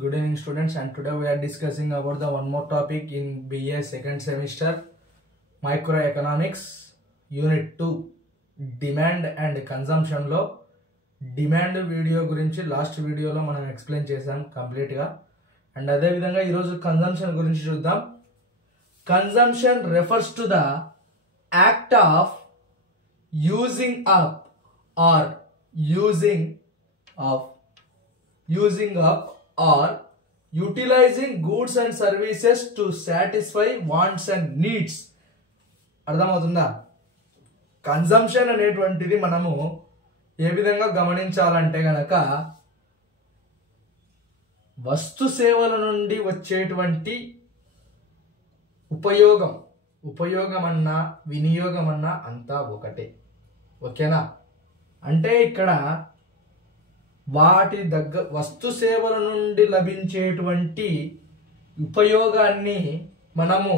Good evening students, and today we are discussing about the one more topic in BA second semester Microeconomics Unit 2 Demand and Consumption లో demand video గురించి last వీడియోలో మనం explain చేసాం కంప్లీట్గా. And అదేవిధంగా ఈరోజు consumption గురించి చూద్దాం. Consumption refers to the act of using up or using up or utilizing goods and services to satisfy wants and needs. అర్థమవుతుందా? కన్జంప్షన్ అనేటువంటిది మనము ఏ విధంగా గమనించాలంటే గనక వస్తు సేవల నుండి వచ్చేటువంటి ఉపయోగం అన్నా వినియోగం అన్నా అంతా ఒకటే. ఓకేనా? అంటే ఇక్కడ వాటి వస్తు సేవల నుండి లభించేటువంటి ఉపయోగాన్ని మనము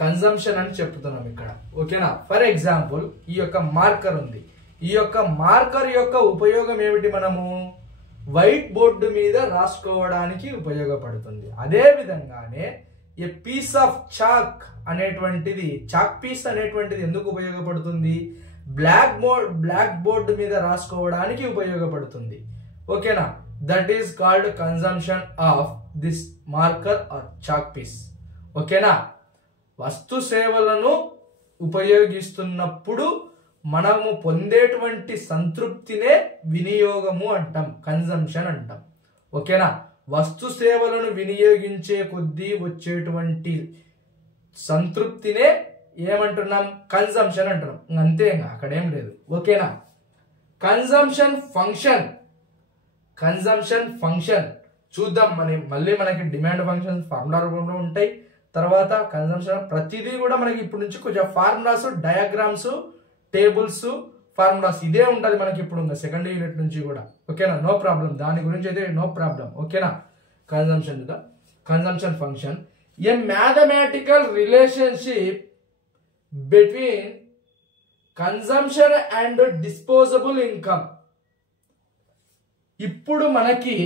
కన్జంప్షన్ అని చెప్తున్నాం ఇక్కడ. ఓకేనా? ఫర్ ఎగ్జాంపుల్ ఈ యొక్క మార్కర్ ఉంది. ఈ యొక్క మార్కర్ యొక్క ఉపయోగం ఏమిటి? మనము వైట్ బోర్డు మీద రాసుకోవడానికి ఉపయోగపడుతుంది. అదే విధంగానే a piece of chalk piece అనేటువంటిది ఎందుకు ఉపయోగపడుతుంది? బ్లాక్ బోర్డ్ మీద రాసుకోవడానికి ఉపయోగపడుతుంది. ఓకేనా? That is called consumption of this marker or chalk piece. ఓకేనా? వస్తు సేవలను ఉపయోగిస్తున్నప్పుడు మనము పొందేటువంటి సంతృప్తినే వినియోగము అంటాం, కన్జంప్షన్ అంటాం. ఓకేనా? వస్తు సేవలను వినియోగించే కొద్దీ వచ్చేటువంటి సంతృప్తినే ఏమంటున్నాం? కన్జంప్షన్ అంటున్నాం. అంతే, అక్కడేం లేదు. ఓకేనా? కన్జంప్షన్ ఫంక్షన్ చూద్దాం. మళ్ళీ మనకి డిమాండ్ ఫంక్షన్ ఫార్ములా రూపంలో ఉంటాయి. తర్వాత కన్జంప్షన్ ప్రతిదీ కూడా మనకి ఇప్పటి నుంచి కొంచెం ఫార్ములాస్, డయాగ్రామ్స్, టేబుల్స్, ఫార్ములాస్ ఇదే ఉంటుంది మనకి ఇప్పుడు సెకండ్ యూనిట్ నుంచి కూడా. ఓకేనా? నో ప్రాబ్లం, దాని గురించి అయితే నో ప్రాబ్లం. ఓకేనా? Consumption function A mathematical relationship between consumption and disposable income. ఇప్పుడు మనకి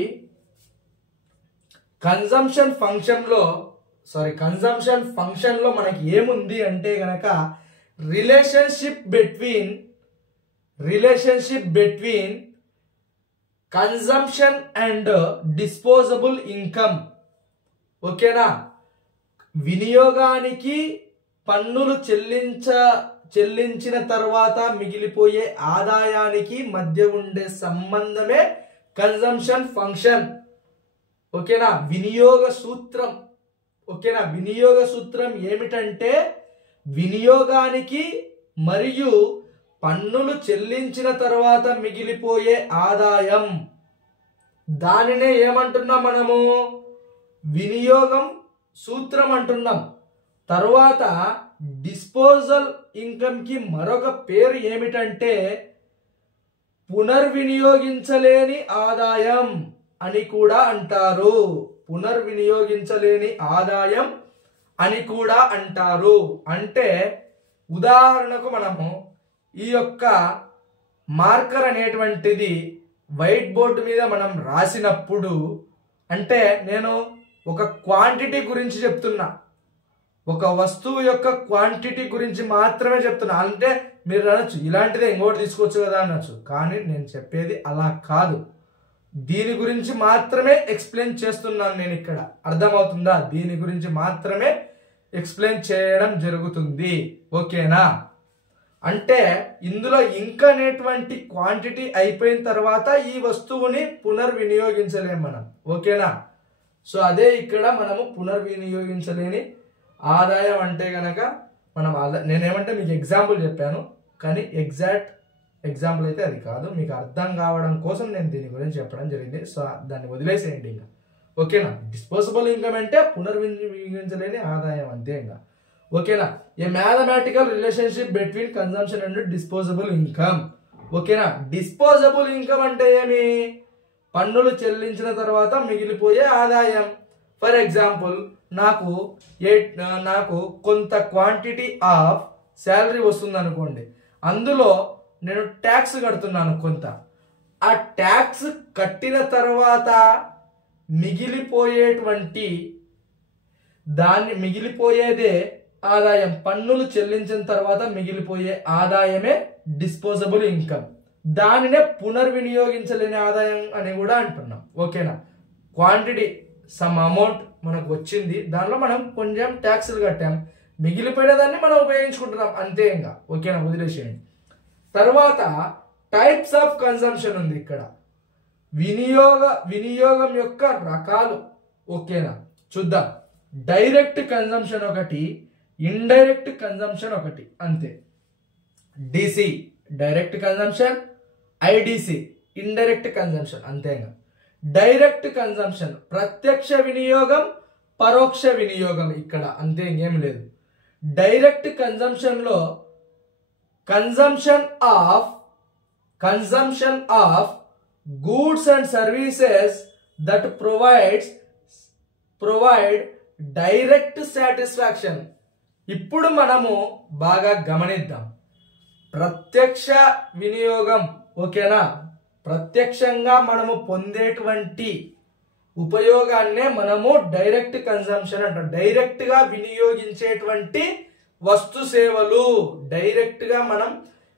కన్జంప్షన్ ఫంక్షన్ లో మనకి ఏముంది అంటే గనక relationship between consumption and disposable income. ఓకేనా? వినియోగానికి పన్నులు చెల్లించిన తర్వాత మిగిలిపోయే ఆదాయానికి మధ్య ఉండే సంబంధమే కన్జంప్షన్ ఫంక్షన్. ఓకేనా? వినియోగ సూత్రం ఏమిటంటే వినియోగానికి మరియు పన్నులు చెల్లించిన తర్వాత మిగిలిపోయే ఆదాయం, దానినే ఏమంటున్నాం మనము? వినియోగం సూత్రం అంటున్నాం. తరువాత డిస్పోజల్ ఇన్కమ్ కి మరొక పేరు ఏమిటంటే పునర్వినియోగించలేని ఆదాయం అని కూడా అంటారు. అంటే ఉదాహరణకు మనము ఈ యొక్క మార్కర్ అనేటువంటిది వైట్ బోర్డు మీద మనం రాసినప్పుడు, అంటే నేను ఒక క్వాంటిటీ గురించి చెప్తున్నా, ఒక వస్తువు యొక్క క్వాంటిటీ గురించి మాత్రమే చెప్తున్నా. అంటే మీరు అనొచ్చు ఇలాంటిదే ఇంకోటి తీసుకోవచ్చు కదా అనొచ్చు, కానీ నేను చెప్పేది అలా కాదు. దీని గురించి మాత్రమే ఎక్స్ప్లెయిన్ చేస్తున్నాను నేను ఇక్కడ. అర్థమవుతుందా? దీని గురించి మాత్రమే ఎక్స్ప్లెయిన్ చేయడం జరుగుతుంది. ఓకేనా? అంటే ఇందులో ఇంక్ అనేటువంటి క్వాంటిటీ అయిపోయిన తర్వాత ఈ వస్తువుని పునర్వినియోగించలేం మనం. ఓకేనా? సో అదే ఇక్కడ మనము పునర్వినియోగించలేని ఆదాయం అంటే గనక మనం నేనేమంటే మీకు ఎగ్జాంపుల్ చెప్పాను, కానీ ఎగ్జాక్ట్ ఎగ్జాంపుల్ అయితే అది కాదు. మీకు అర్థం కావడం కోసం నేను దీని గురించి చెప్పడం జరిగింది. సో దాన్ని వదిలేసేయండి ఇంకా. ఓకేనా? డిస్పోజబుల్ ఇన్కమ్ అంటే పునర్వినియోగించలేని ఆదాయం, అంతే ఇంకా. ఓకేనా? A mathematical relationship between consumption and disposable income. ఓకేనా? డిస్పోజబుల్ ఇన్కమ్ అంటే ఏమి? పన్నులు చెల్లించిన తర్వాత మిగిలిపోయే ఆదాయం. ఫర్ ఎగ్జాంపుల్ నాకు కొంత క్వాంటిటీ ఆఫ్ శాలరీ వస్తుంది అనుకోండి, అందులో నేను ట్యాక్స్ కడుతున్నాను కొంత. ఆ ట్యాక్స్ కట్టిన తర్వాత మిగిలిపోయేదే ఆదాయం. పన్నులు చెల్లించిన తర్వాత మిగిలిపోయే ఆదాయమే డిస్పోజబుల్ ఇన్కమ్. దానినే పునర్వినియోగించలేని ఆదాయం అని కూడా అంటున్నాం. ఓకేనా? క్వాంటిటీ సమ్ అమౌంట్ మనకు వచ్చింది, దానిలో మనం కొంచెం ట్యాక్సులు కట్టాం, మిగిలిపోయిన దాన్ని మనం ఉపయోగించుకుంటున్నాం అంతే. ఇంకా ఓకేనా? వదిలేసేయండి. తర్వాత టైప్స్ ఆఫ్ కన్సంప్షన్ ఉంది ఇక్కడ. వినియోగం యొక్క రకాలు. ఓకేనా? చూద్దాం. డైరెక్ట్ కన్సంప్షన్ ఒకటి, ఇండైరెక్ట్ కన్సంప్షన్ ఒకటి, అంతే. DC direct consumption, IDC indirect consumption, అంతేగా. డైరెక్ట్ కన్సంప్షన్ ప్రత్యక్ష వినియోగం, పరోక్ష వినియోగం ఇక్కడ, అంతే, ఇంకేం లేదు. డైరెక్ట్ కన్సంప్షన్ లో consumption of goods and services that provide direct satisfaction. ఇప్పుడు మనము బాగా గమనిద్దాం. ప్రత్యక్ష వినియోగం, ఓకేనా, ప్రత్యక్షంగా మనము పొందేటువంటి ఉపయోగాన్నే మనము డైరెక్ట్ కన్సంప్షన్ అంటాం. డైరెక్ట్ గా వినియోగించేటువంటి వస్తు సేవలు, డైరెక్ట్ గా మనం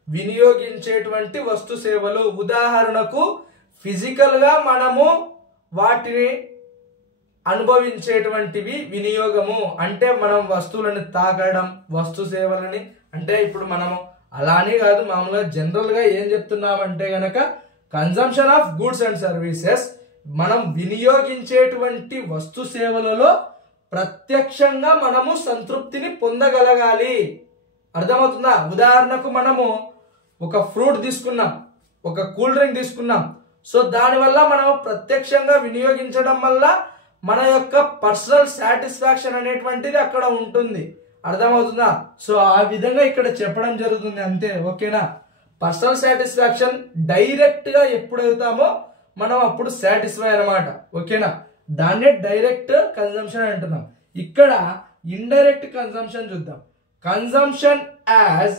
వినియోగించేటువంటి వస్తు సేవలు. ఉదాహరణకు ఫిజికల్ గా మనము వాటిని అనుభవించేటువంటివి వినియోగము. అంటే మనం వస్తువులను తాకడం, వస్తు సేవలని, అంటే ఇప్పుడు మనము అలానే కాదు, మామూలుగా జనరల్ గా ఏం చెప్తున్నామంటే గనక consumption of goods and services, మనం వినియోగించేటువంటి వస్తు సేవలలో ప్రత్యక్షంగా మనము సంతృప్తిని పొందగలగాలి. అర్థమవుతుందా? ఉదాహరణకు మనము ఒక ఫ్రూట్ తీసుకున్నాం, ఒక కూల్ డ్రింక్ తీసుకున్నాం. సో దానివల్ల మనం ప్రత్యక్షంగా వినియోగించడం వల్ల మన యొక్క పర్సనల్ సాటిస్ఫాక్షన్ అనేటువంటిది అక్కడ ఉంటుంది. అర్థమవుతుందా? సో ఆ విధంగా ఇక్కడ చెప్పడం జరుగుతుంది, అంతే. ఓకేనా? పర్సనల్ సాటిస్ఫాక్షన్ డైరెక్ట్ గా ఎప్పుడు అవుతామో మనం అప్పుడు సాటిస్ఫై అన్నమాట. ఓకేనా? దాన్నే డైరెక్ట్ కన్సంప్షన్ అంటున్నాం. ఇక్కడ ఇండైరెక్ట్ కన్సంప్షన్ చూద్దాం. Consumption as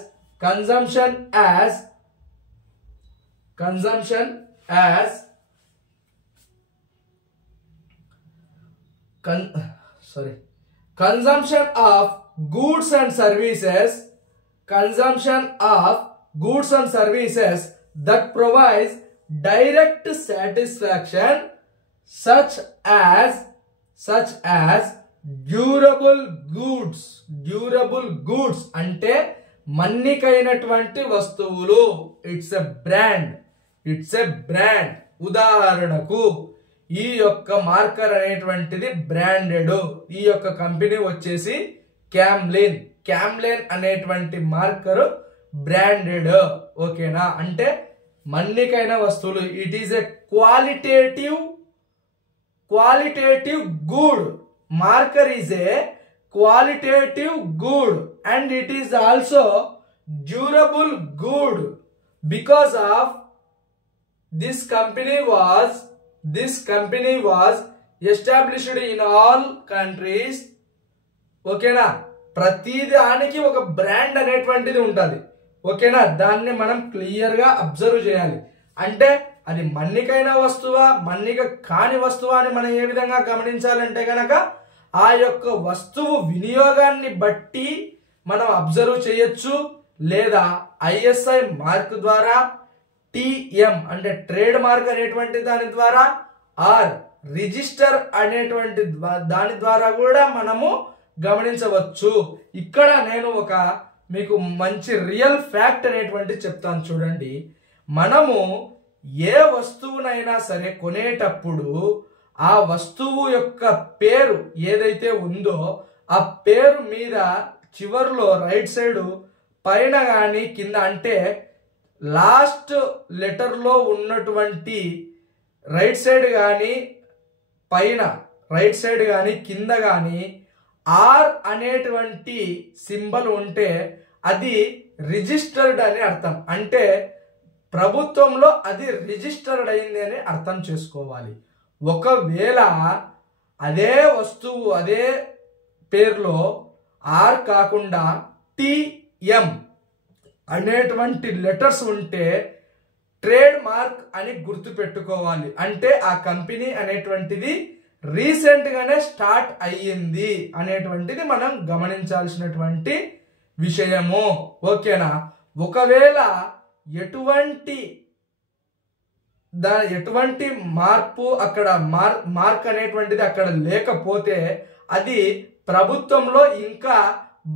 consumption of goods and services that provides direct satisfaction such as durable goods అంటే మన్నికైనటువంటి వస్తువులు. It's a brand. ఉదాహరణకు ఈ యొక్క మార్కర్ అనేటువంటిది బ్రాండెడ్. ఈ యొక్క కంపెనీ వచ్చేసి క్యామ్లిన్ అనేటువంటి మార్కర్ బ్రాండెడ్. ఓకేనా? అంటే మన్నికైన వస్తువులు. It is a qualitative good. Marker is a qualitative good and it is also durable good because of this company was established in all countries. ఓకేనా? ప్రతి దానికి ఒక బ్రాండ్ అనేటువంటిది ఉంటుంది. ఓకేనా? దాన్ని మనం క్లియర్ గా అబ్జర్వ్ చేయాలి. అంటే అది మన్నికైన వస్తువా, మన్నిక కాని వస్తువా అని మనం ఏ విధంగా గమనించాలంటే గనక ఆ యొక్క వస్తువు వినియోగాన్ని బట్టి మనం అబ్జర్వ్ చేయొచ్చు. లేదా ఐఎస్ఐ మార్క్ ద్వారా, టిఎం అంటే ట్రేడ్ మార్క్ అనేటువంటి దాని ద్వారా, ఆర్ రిజిస్టర్ అనేటువంటి దాని ద్వారా కూడా మనము గమనించవచ్చు. ఇక్కడ నేను ఒక మీకు మంచి రియల్ ఫ్యాక్ట్ అనేటువంటి చెప్తాను చూడండి. మనము ఏ వస్తువునైనా సరే కొనేటప్పుడు ఆ వస్తువు యొక్క పేరు ఏదైతే ఉందో ఆ పేరు మీద చివర్లో రైట్ సైడ్ పైన కానీ కింద, అంటే లాస్ట్ లెటర్ లో ఉన్నటువంటి రైట్ సైడ్ కానీ పైన రైట్ సైడ్ కానీ కింద కానీ ఆర్ అనేటువంటి సింబల్ ఉంటే అది రిజిస్టర్డ్ అని అర్థం. అంటే ప్రభుత్వంలో అది రిజిస్టర్డ్ అయింది అని అర్థం చేసుకోవాలి. ఒకవేళ అదే వస్తువు అదే పేరులో ఆర్ కాకుండా టిఎం అనేటువంటి లెటర్స్ ఉంటే ట్రేడ్ మార్క్ అని గుర్తు పెట్టుకోవాలి. అంటే ఆ కంపెనీ అనేటువంటిది రీసెంట్ గానే స్టార్ట్ అయ్యింది అనేటువంటిది మనం గమనించాల్సినటువంటి విషయము. ఓకేనా? ఒకవేళ ఎటువంటి మార్పు అక్కడ మార్క్ అనేటువంటిది అక్కడ లేకపోతే అది ప్రభుత్వంలో ఇంకా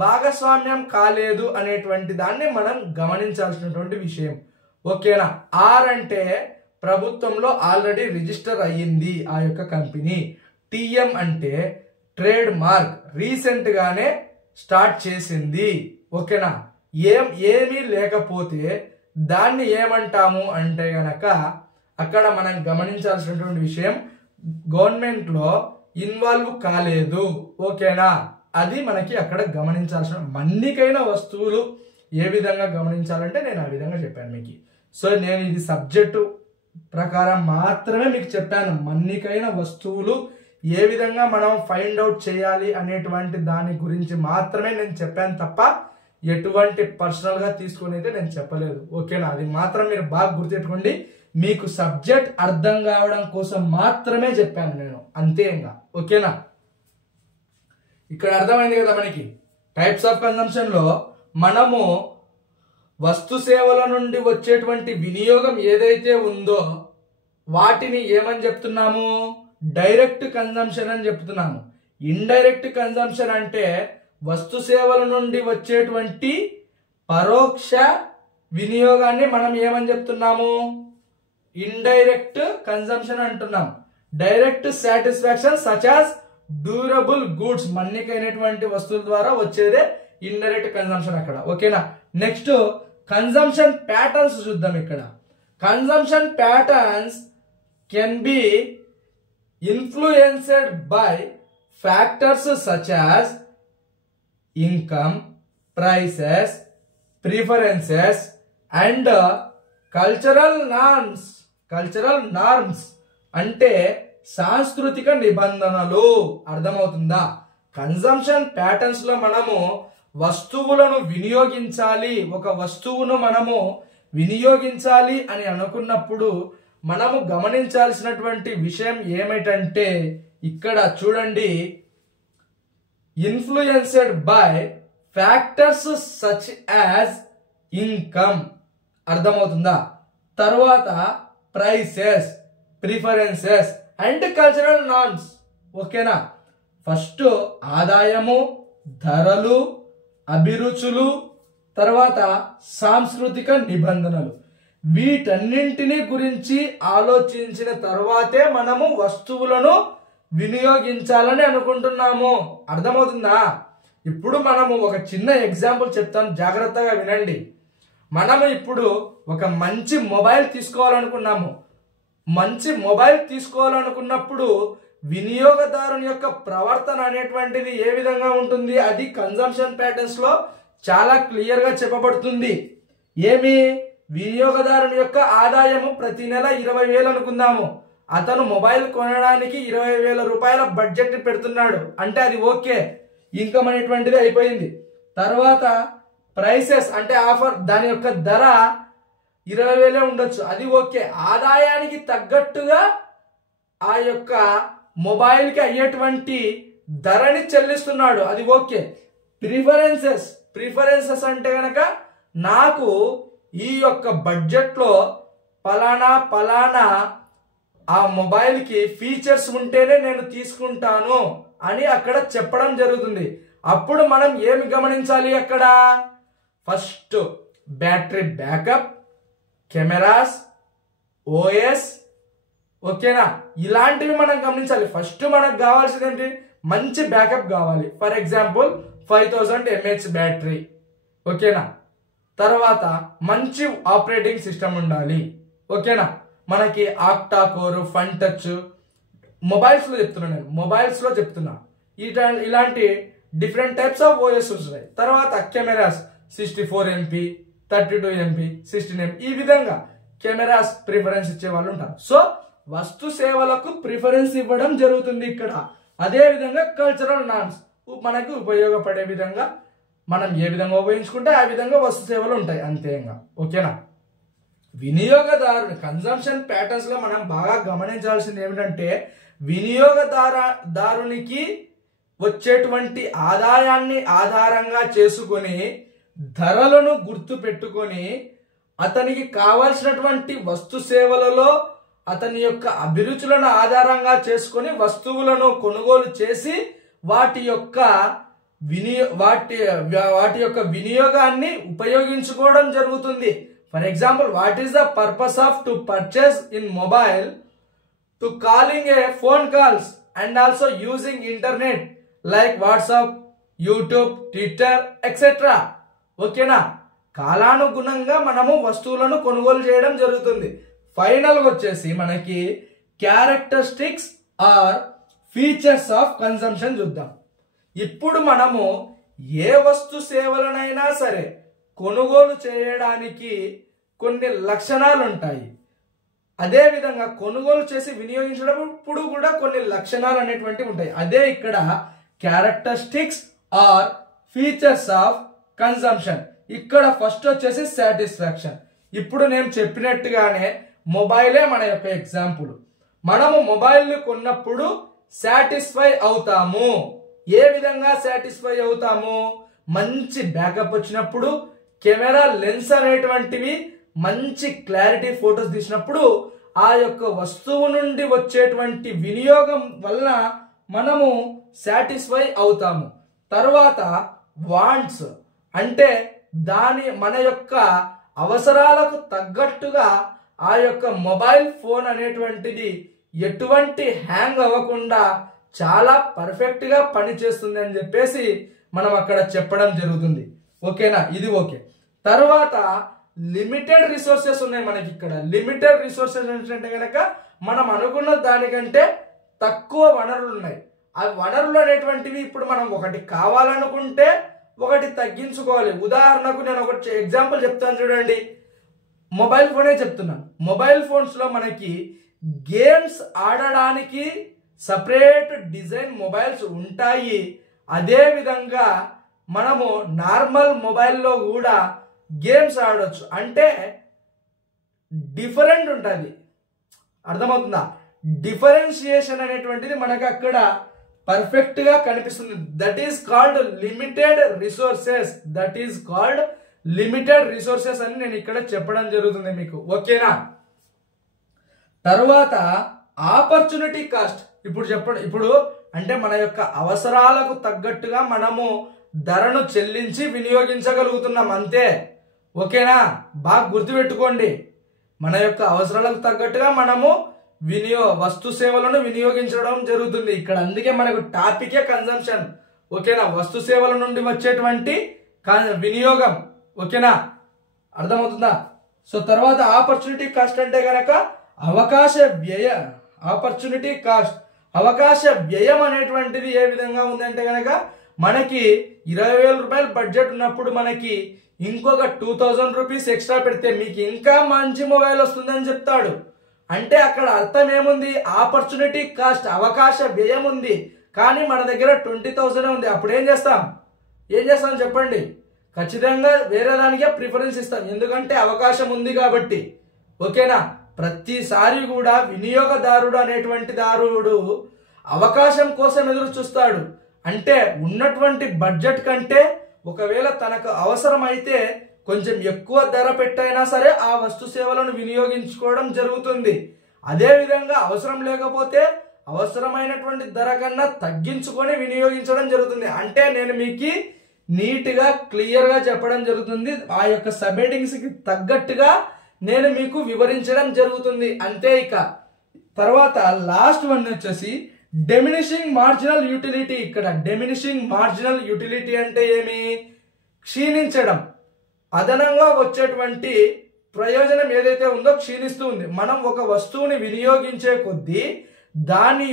భాగస్వామ్యం కాలేదు అనేటువంటి దాన్ని మనం గమనించాల్సినటువంటి విషయం. ఓకేనా? ఆర్ అంటే ప్రభుత్వంలో ఆల్రెడీ రిజిస్టర్ అయ్యింది ఆ యొక్క కంపెనీ. టిఎం అంటే ట్రేడ్ మార్క్, రీసెంట్ గానే స్టార్ట్ చేసింది. ఓకేనా? ఏమీ లేకపోతే దాన్ని ఏమంటాము అంటే గనక అక్కడ మనం గమనించాల్సినటువంటి విషయం గవర్నమెంట్ లో ఇన్వాల్వ్ కాలేదు. ఓకేనా? అది మనకి అక్కడ గమనించాల్సిన. మన్నికైన వస్తువులు ఏ విధంగా గమనించాలంటే నేను ఆ విధంగా చెప్పాను మీకు. సో నేను ఇది సబ్జెక్టు ప్రకారం మాత్రమే మీకు చెప్పాను. మన్నికైన వస్తువులు ఏ విధంగా మనం ఫైండ్ అవుట్ చేయాలి అనేటువంటి దాని గురించి మాత్రమే నేను చెప్పాను తప్ప ఎటువంటి పర్సనల్ గా తీసుకొని అయితే నేను చెప్పలేదు. ఓకేనా? అది మాత్రం మీరు బాగా గుర్తెట్టుకోండి. మీకు సబ్జెక్ట్ అర్థం కావడం కోసం మాత్రమే చెప్పాను నేను, అంతే. ఇంకా ఓకేనా? ఇక్కడ అర్థమైంది కదా మనకి. టైప్స్ ఆఫ్ కన్జంప్షన్ లో మనము వస్తు సేవల నుండి వచ్చేటువంటి వినియోగం ఏదైతే ఉందో వాటిని ఏమని చెప్తున్నాము? డైరెక్ట్ కన్జంప్షన్ అని చెప్తున్నాము. ఇండైరెక్ట్ కన్జంప్షన్ అంటే వస్తు సేవల నుండి వచ్చేటువంటి పరోక్ష వినియోగాన్ని మనం ఏమని చెప్తున్నాము? ఇండైరెక్ట్ కన్జంప్షన్ అంటున్నాం. Direct satisfaction such as durable goods, మన్నికైనటువంటి వస్తువుల ద్వారా వచ్చేదే ఇండైరెక్ట్ కన్జంప్షన్ అక్కడ. ఓకేనా? నెక్స్ట్ కన్జంప్షన్ ప్యాటర్న్స్ చూద్దాం. ఇక్కడ consumption patterns can be influenced by factors such as income, prices, preferences and cultural norms అంటే సాంస్కృతిక నిబంధనలు. అర్థమవుతుందా? కన్జంప్షన్ ప్యాటర్న్స్ లో మనము వస్తువులను వినియోగించాలి, ఒక వస్తువును మనము వినియోగించాలి అని అనుకున్నప్పుడు మనము గమనించాల్సినటువంటి విషయం ఏమిటంటే ఇక్కడ చూడండి, influenced by factors such as income. అర్థమవుతుందా? తర్వాత prices, preferences and cultural norms. ఓకేనా? ఫస్ట్ ఆదాయము, ధరలు, అభిరుచులు, తర్వాత సాంస్కృతిక నిబంధనలు. వీటన్నింటిని గురించి ఆలోచించిన తర్వాతే మనము వస్తువులను వినియోగించాలని అనుకుంటున్నాము. అర్థమవుతుందా? ఇప్పుడు మనము ఒక చిన్న ఎగ్జాంపుల్ చెప్తాను, జాగ్రత్తగా వినండి. మనము ఇప్పుడు ఒక మంచి మొబైల్ తీసుకోవాలనుకున్నాము. మంచి మొబైల్ తీసుకోవాలనుకున్నప్పుడు వినియోగదారుని యొక్క ప్రవర్తన అనేటువంటిది ఏ విధంగా ఉంటుంది? అది కన్జంప్షన్ ప్యాటర్న్స్ లో చాలా క్లియర్ గా చెప్పబడుతుంది. ఏమి? వినియోగదారుని యొక్క ఆదాయము ప్రతి నెల 20,000 అనుకుందాము. అతను మొబైల్ కొనడానికి 20,000 రూపాయల బడ్జెట్ పెడుతున్నాడు అంటే అది ఓకే, ఇన్కమ్ అనేటువంటిది అయిపోయింది. తర్వాత ప్రైసెస్ అంటే ఆఫర్, దాని యొక్క ధర 20,000 ఉండొచ్చు, అది ఓకే. ఆదాయానికి తగ్గట్టుగా ఆ యొక్క మొబైల్ కి అయ్యేటువంటి ధరని చెల్లిస్తున్నాడు, అది ఓకే. ప్రిఫరెన్సెస్ అంటే గనక నాకు ఈ యొక్క బడ్జెట్ లో పలానా ఆ మొబైల్ కి ఫీచర్స్ ఉంటేనే నేను తీసుకుంటాను అని అక్కడ చెప్పడం జరుగుతుంది. అప్పుడు మనం ఏమి గమనించాలి? అక్కడ first battery backup, cameras, OS, ఓకేనా, ఇలాంటివి మనం గమనించాలి. ఫస్ట్ మనకు కావాల్సింది ఏంటి? మంచి బ్యాకప్ కావాలి. ఫర్ ఎగ్జాంపుల్ 5000 mAh బ్యాటరీ, ఓకేనా. తర్వాత మంచి ఆపరేటింగ్ సిస్టమ్ ఉండాలి, ఓకేనా. మనకి octa core, fun touch, mobiles లో చెప్తున్నా నేను, మొబైల్స్ లో చెప్తున్నా. ఇలాంటి డిఫరెంట్ టైప్స్ ఆఫ్ ఓఎస్ ఉన్నాయి. తర్వాత కెమెరాస్ 64 MP, 32 MP, 16 MP, ఈ విధంగా కెమెరాస్ ప్రిఫరెన్స్ ఇచ్చే వాళ్ళు ఉంటారు. సో వస్తు సేవలకు ప్రిఫరెన్స్ ఇవ్వడం జరుగుతుంది ఇక్కడ. అదే విధంగా కల్చరల్ నార్మ్స్ మనకు ఉపయోగపడే విధంగా మనం ఏ విధంగా ఉపయోగించుకుంటే ఆ విధంగా వస్తు సేవలు ఉంటాయి, అంతేగా, ఓకేనా. వినియోగదారుని కన్జంప్షన్ ప్యాటర్న్స్ లో మనం బాగా గమనించాల్సింది ఏమిటంటే వినియోగదారునికి వచ్చేటువంటి ఆదాయాన్ని ఆధారంగా చేసుకొని ధరలను గుర్తు పెట్టుకొని అతనికి కావలసినటువంటి వస్తు సేవలలో అతని యొక్క అభిరుచులను ఆధారంగా చేసుకొని వస్తువులను కొనుగోలు చేసి వాటి యొక్క వినియోగాన్ని ఉపయోగించుకోవడం జరుగుతుంది. For example, what is the purpose off to purchase in mobile to calling A phone calls and also using internet like WhatsApp, YouTube, Twitter etcetera. ఓకేనా? కాలానుగుణంగా మనము వస్తువులను కొనుగోలు చేయడం జరుగుతుంది. ఫైనల్ గా వచ్చేసి మనకి characteristics or features of consumption చూద్దాం. ఇప్పుడు మనము ఏ వస్తు సేవలనైనా సరే కొనుగోలు చేయడానికి కొన్ని లక్షణాలు ఉంటాయి. అదే విధంగా కొనుగోలు చేసి వినియోగించేటప్పుడు కూడా కొన్ని లక్షణాలు అనేటువంటివి ఉంటాయి. అదే ఇక్కడ characteristics or features of consumption. ఇక్కడ ఫస్ట్ వచ్చేసి సాటిస్ఫాక్షన్. ఇప్పుడు నేను చెప్పినట్టుగానే మొబైలే మన యొక్క ఎగ్జాంపుల్. మనము మొబైల్ కొన్నప్పుడు సాటిస్ఫై అవుతాము. ఏ విధంగా సాటిస్ఫై అవుతాము? మంచి బ్యాకప్ వచ్చినప్పుడు, కెమెరా లెన్స్ అనేటువంటివి మంచి క్లారిటీ ఫోటోస్ తీసినప్పుడు ఆ యొక్క వస్తువు నుండి వచ్చేటువంటి వినియోగం వల్ల మనము సాటిస్ఫై అవుతాము. తర్వాత వాంట్స్ అంటే మన యొక్క అవసరాలకు తగ్గట్టుగా ఆ యొక్క మొబైల్ ఫోన్ అనేటువంటిది ఎటువంటి హ్యాంగ్ అవ్వకుండా చాలా పర్ఫెక్ట్ గా పనిచేస్తుంది అని చెప్పేసి మనం అక్కడ చెప్పడం జరుగుతుంది. ఓకేనా? ఇది ఓకే. తర్వాత లిమిటెడ్ రిసోర్సెస్ ఉన్నాయి మనకి ఇక్కడ. లిమిటెడ్ రిసోర్సెస్ అంటే కనుక మనం అనుకున్న దానికంటే తక్కువ వనరులు ఉన్నాయి. ఆ వనరులు అనేటువంటివి ఇప్పుడు మనం ఒకటి కావాలనుకుంటే ఒకటి తగ్గించుకోవాలి. ఉదాహరణకు నేను ఒకటి ఎగ్జాంపుల్ చెప్తాను చూడండి. మొబైల్ ఫోనే చెప్తున్నాను. మొబైల్ ఫోన్స్ లో మనకి గేమ్స్ ఆడడానికి సపరేట్ డిజైన్ మొబైల్స్ ఉంటాయి. అదే విధంగా మనము నార్మల్ మొబైల్లో కూడా గేమ్స్ ఆడొచ్చు. అంటే డిఫరెంట్ ఉంటుంది. అర్థమవుతుందా? డిఫరెన్షియేషన్ అనేటువంటిది మనకు అక్కడ పర్ఫెక్ట్ గా కనిపిస్తుంది. That is called limited resources. That is called limited resources అని నేను ఇక్కడ చెప్పడం జరుగుతుంది మీకు. ఓకేనా? తర్వాత ఆపర్చునిటీ కాస్ట్. ఇప్పుడు అంటే మన యొక్క అవసరాలకు తగ్గట్టుగా మనము ధరను చెల్లించి వినియోగించగలుగుతున్నాం అంతే. ఓకేనా? బాగా గుర్తుపెట్టుకోండి. మన యొక్క అవసరాలకు తగ్గట్టుగా మనము వస్తు సేవలను వినియోగించడం జరుగుతుంది ఇక్కడ. అందుకే మనకు టాపికే కన్జంప్షన్. ఓకేనా? వస్తు సేవల నుండి వచ్చేటువంటి వినియోగం. ఓకేనా? అర్థమవుతుందా? సో తర్వాత ఆపర్చునిటీ కాస్ట్ అంటే గనక ఆపర్చునిటీ కాస్ట్, అవకాశ వ్యయం అనేటువంటిది ఏ విధంగా ఉందంటే గనక మనకి 20,000 రూపాయలు బడ్జెట్ ఉన్నప్పుడు మనకి ఇంకొక 2,000 రూపీస్ ఎక్స్ట్రా పెడితే మీకు ఇంకా మంచి మొబైల్ వస్తుందని చెప్తాడు. అంటే అక్కడ అర్థం ఏముంది? ఆపర్చునిటీ కాస్ట్, అవకాశ వ్యయం ఉంది. కానీ మన దగ్గర 20,000 ఉంది. అప్పుడు ఏం చేస్తాం చెప్పండి? ఖచ్చితంగా వేరే దానికే ప్రిఫరెన్స్ ఇస్తాం. ఎందుకంటే అవకాశం ఉంది కాబట్టి. ఓకేనా? ప్రతిసారి కూడా వినియోగదారుడు అనేటువంటి దారుడు అవకాశం కోసం ఎదురు చూస్తాడు. అంటే ఉన్నటువంటి బడ్జెట్ కంటే ఒకవేళ తనకు అవసరమైతే కొంచెం ఎక్కువ ధర పెట్టైనా సరే ఆ వస్తు సేవలను వినియోగించుకోవడం జరుగుతుంది. అదే విధంగా అవసరం లేకపోతే అవసరమైనటువంటి ధర కన్నా తగ్గించుకొని వినియోగించడం జరుగుతుంది. అంటే నేను మీకు నీట్ గా క్లియర్ గా చెప్పడం జరుగుతుంది. ఆ యొక్క సబ్ హెడ్డింగ్స్ కి తగ్గట్టుగా నేను మీకు వివరించడం జరుగుతుంది అంతే. ఇక తర్వాత లాస్ట్ వన్ వచ్చేసి డిమినిషింగ్ మార్జినల్ యూటిలిటీ. ఇక్కడ డిమినిషింగ్ మార్జినల్ యూటిలిటీ అంటే ఏమి? క్షీణించడం, అదనంగా వచ్చేటువంటి ప్రయోజనం ఏదైతే ఉందో క్షీణిస్తూ ఉంది. మనం ఒక వస్తువుని వినియోగించే కొద్దీ దాని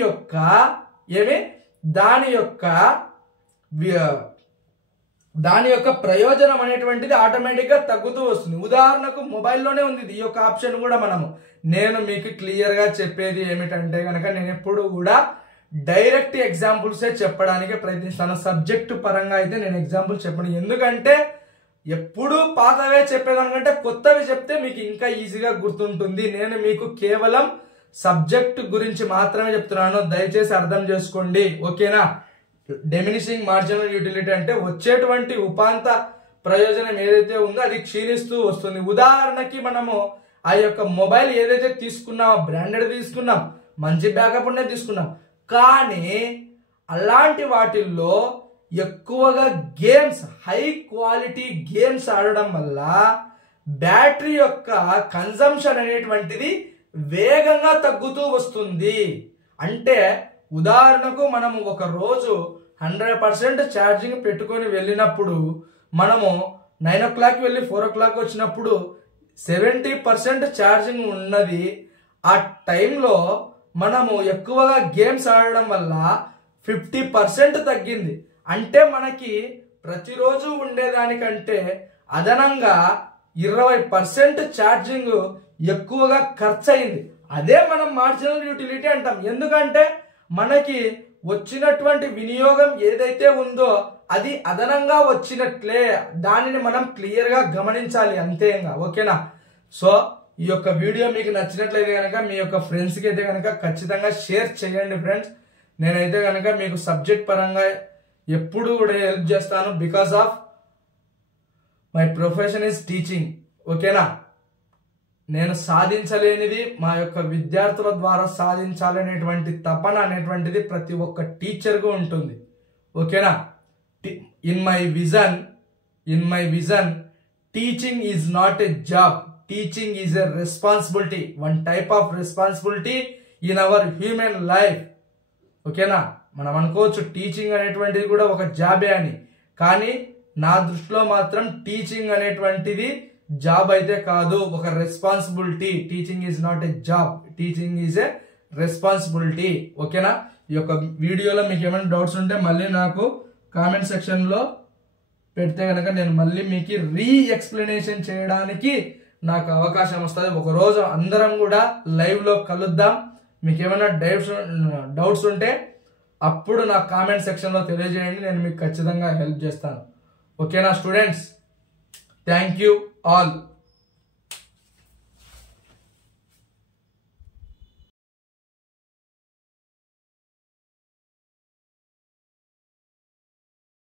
యొక్క ప్రయోజనం అనేటువంటిది ఆటోమేటిక్ గా తగ్గుతూ వస్తుంది. ఉదాహరణకు మొబైల్లోనే ఉంది ఈ యొక్క ఆప్షన్ కూడా. నేను మీకు క్లియర్ గా చెప్పేది ఏమిటంటే కనుక నేను ఎప్పుడు కూడా డైరెక్ట్ ఎగ్జాంపుల్సే చెప్పడానికి ప్రయత్నిస్తాను. సబ్జెక్టు పరంగా అయితే నేను ఎగ్జాంపుల్ చెప్పను. ఎందుకంటే ఎప్పుడు పాతవే చెప్పేదానికంటే కొత్తవి చెప్తే మీకు ఇంకా ఈజీగా గుర్తుంటుంది. నేను మీకు కేవలం సబ్జెక్ట్ గురించి మాత్రమే చెప్తున్నాను, దయచేసి అర్థం చేసుకోండి, ఓకేనా. డిమినిషింగ్ మార్జినల్ యూటిలిటీ అంటే వచ్చేటువంటి ఉపాంత ప్రయోజనం ఏదైతే ఉందో అది క్షీణిస్తూ వస్తుంది. ఉదాహరణకి మనము ఆ యొక్క మొబైల్ ఏదైతే తీసుకున్నామో బ్రాండెడ్ తీసుకున్నాం, మంచి బ్యాకప్ ఉండే తీసుకున్నాం, కానీ అలాంటి వాటిల్లో ఎక్కువగా గేమ్స్, హై క్వాలిటీ గేమ్స్ ఆడడం వల్ల బ్యాటరీ యొక్క కన్జంప్షన్ అనేటువంటిది వేగంగా తగ్గుతూ వస్తుంది. అంటే ఉదాహరణకు మనము ఒక రోజు 100% ఛార్జింగ్ పెట్టుకొని వెళ్ళినప్పుడు మనము 9 o'clock వెళ్ళి 4 o'clock వచ్చినప్పుడు 70% ఛార్జింగ్ ఉన్నది. ఆ టైంలో మనము ఎక్కువగా గేమ్స్ ఆడడం వల్ల 50% తగ్గింది. అంటే మనకి ప్రతిరోజు ఉండేదానికంటే అదనంగా 20% ఛార్జింగ్ ఎక్కువగా ఖర్చు అయింది. అదే మనం మార్జినల్ యూటిలిటీ అంటాం. ఎందుకంటే మనకి వచ్చినటువంటి వినియోగం ఏదైతే ఉందో అది అదనంగా వచ్చినట్లే, దానిని మనం క్లియర్గా గమనించాలి అంతేగా, ఓకేనా. సో ఈ యొక్క వీడియో మీకు నచ్చినట్లయితే కనుక మీ యొక్క ఫ్రెండ్స్కి అయితే కనుక ఖచ్చితంగా షేర్ చేయండి ఫ్రెండ్స్. నేనైతే కనుక మీకు సబ్జెక్ట్ పరంగా ఎప్పుడు కూడా హెల్ప్ చేస్తాను. Because of my profession is teaching, ఓకేనా. నేను సాధించలేనిది మా యొక్క విద్యార్థుల ద్వారా సాధించాలనేటువంటి తపన అనేటువంటిది ప్రతి ఒక్క టీచర్కు ఉంటుంది, ఓకేనా. In my vision teaching is not a job, teaching is a responsibility, one type of responsibility in our human life, ఓకేనా. మనం అనుకోవచ్చు టీచింగ్ అనేటువంటిది కూడా ఒక జాబే అని, కానీ నా దృష్టిలో మాత్రం టీచింగ్ అనేటువంటిది జాబ్ అయితే కాదు, ఒక responsibility. Teaching is not a job, teaching is a responsibility, ఓకేనా. ఈ యొక్క వీడియోలో మీకు ఏమైనా డౌట్స్ ఉంటే మళ్ళీ నాకు కామెంట్ సెక్షన్లో పెడితే కనుక నేను మళ్ళీ మీకు ఎక్స్ప్లెనేషన్ చేయడానికి నాకు అవకాశం వస్తుంది. ఒకరోజు అందరం కూడా లైవ్లో కలుద్దాం. మీకు ఏమైనా డౌట్స్ ఉంటే అప్పుడు నా కామెంట్ సెక్షన్లో తెలియజేయండి, నేను మీకు ఖచ్చితంగా హెల్ప్ చేస్తాను, ఓకేనా స్టూడెంట్స్. Thank you all.